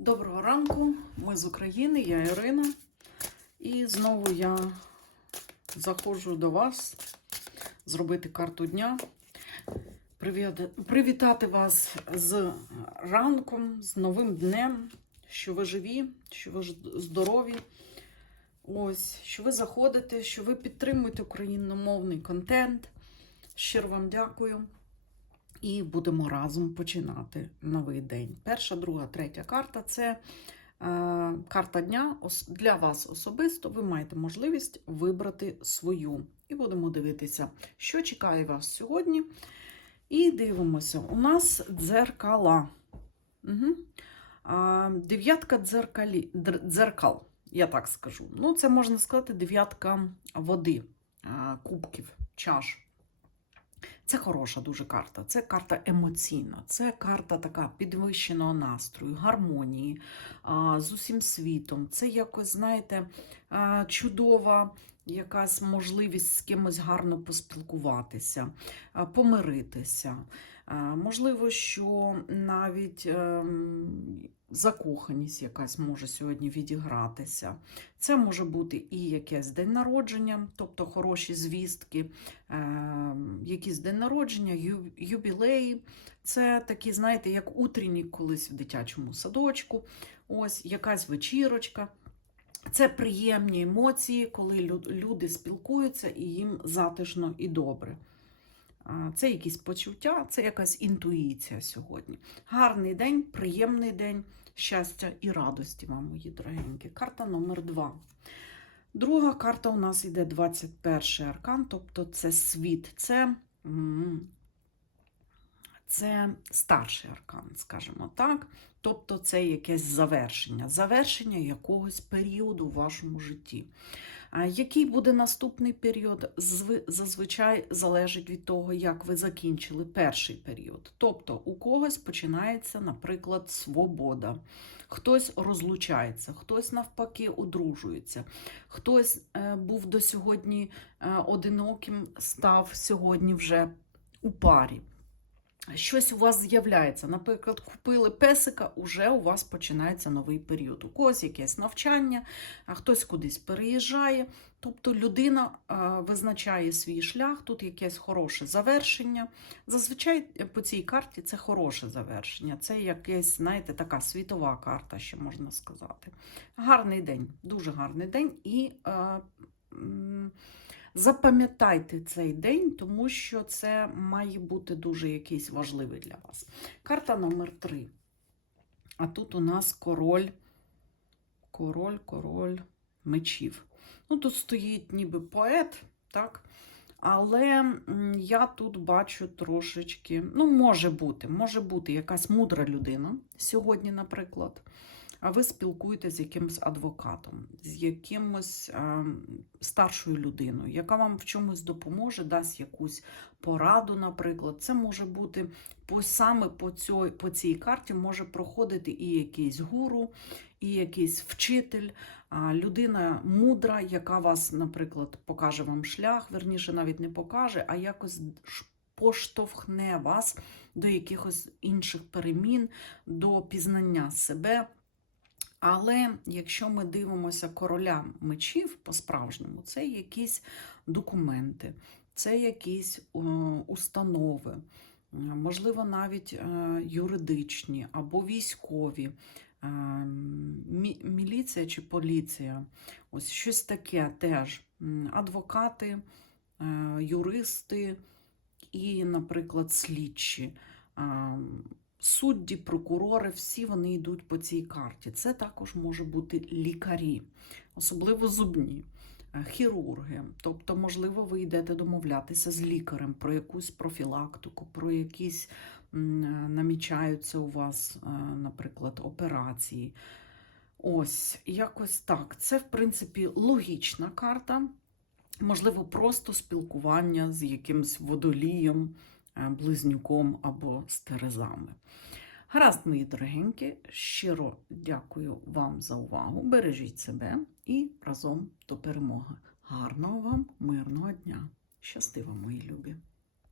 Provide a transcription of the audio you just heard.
Доброго ранку, ми з України, я Ірина. І знову я заходжу до вас зробити карту дня. Привітати вас з ранком, з новим днем, що ви живі, що ви здорові. Ось, що ви заходите, що ви підтримуєте україномовний контент. Щиро вам дякую. І будемо разом починати новий день. Перша, друга, третя карта це е, карта дня для вас особисто. Ви маєте можливість вибрати свою. І будемо дивитися, що чекає вас сьогодні. І дивимося. У нас дзеркала. Угу. А, дев'ятка дзеркалі, дзеркал, я так скажу. Ну, це можна сказати дев'ятка води, а, кубків, чаш. Це хороша дуже карта. Це карта емоційна, це карта така підвищеного настрою, гармонії з усім світом. Це якось, знаєте, чудова якась можливість з кимось гарно поспілкуватися, помиритися. Можливо, що навіть ем, закоханість якась може сьогодні відігратися. Це може бути і якесь день народження, тобто хороші звістки, е, якийсь день народження, юбілеї. Це такі, знаєте, як утренні колись в дитячому садочку, ось якась вечірочка. Це приємні емоції, коли люди спілкуються і їм затишно і добре. Це якісь почуття, це якась інтуїція сьогодні. Гарний день, приємний день, щастя і радості вам, мої дорогенькі. Карта номер два. Друга карта у нас йде 21 аркан, тобто це світ, це, це старший аркан, скажімо так. Тобто це якесь завершення, завершення якогось періоду в вашому житті. Який буде наступний період, зви- зазвичай залежить від того, як ви закінчили перший період. Тобто у когось починається, наприклад, свобода, хтось розлучається, хтось навпаки одружується, хтось е, був до сьогодні е, одиноким, став сьогодні вже у парі. Щось у вас з'являється. Наприклад, купили песика, уже у вас починається новий період. У когось якесь навчання, а хтось кудись переїжджає. Тобто людина визначає свій шлях, тут якесь хороше завершення. Зазвичай е, по цій карті це хороше завершення. Це якась, знаєте, така світова карта, ще можна сказати. Гарний день, дуже гарний день. І е, Запам'ятайте цей день, тому що це має бути дуже якийсь важливий для вас. Карта номер 3. А тут у нас король, король, король мечів. Ну, тут стоїть ніби поет, так? Але я тут бачу трошечки, ну, може бути, може бути якась мудра людина сьогодні, наприклад. А ви спілкуєтеся з якимось адвокатом, з якимось е, старшою людиною, яка вам в чомусь допоможе, дасть якусь пораду, наприклад. Це може бути по, саме по, цій, по цій карті може проходити і якийсь гуру, і якийсь вчитель, людина мудра, яка вас, наприклад, покаже вам шлях, верніше навіть не покаже, а якось поштовхне вас до якихось інших перемін, до пізнання себе. Але якщо ми дивимося короля мечів по-справжньому, це якісь документи, це якісь е, установи, можливо, навіть е, юридичні або військові, е, міліція чи поліція. Ось щось таке теж. Адвокати, юристи і, наприклад, слідчі. Судді, прокурори, всі вони йдуть по цій карті. Це також може бути лікарі, особливо зубні, е, хірурги. Тобто, можливо, ви йдете домовлятися з лікарем про якусь профілактику, про якісь е, намічаються у вас, е, наприклад, операції. Ось, якось так. Це, в принципі, логічна карта. Можливо, просто спілкування з якимсь водолієм, близнюком або з терезами. Гаразд, мої дорогенькі, щиро дякую вам за увагу. Бережіть себе і разом до перемоги. Гарного вам, мирного дня! Щастива, мої любі!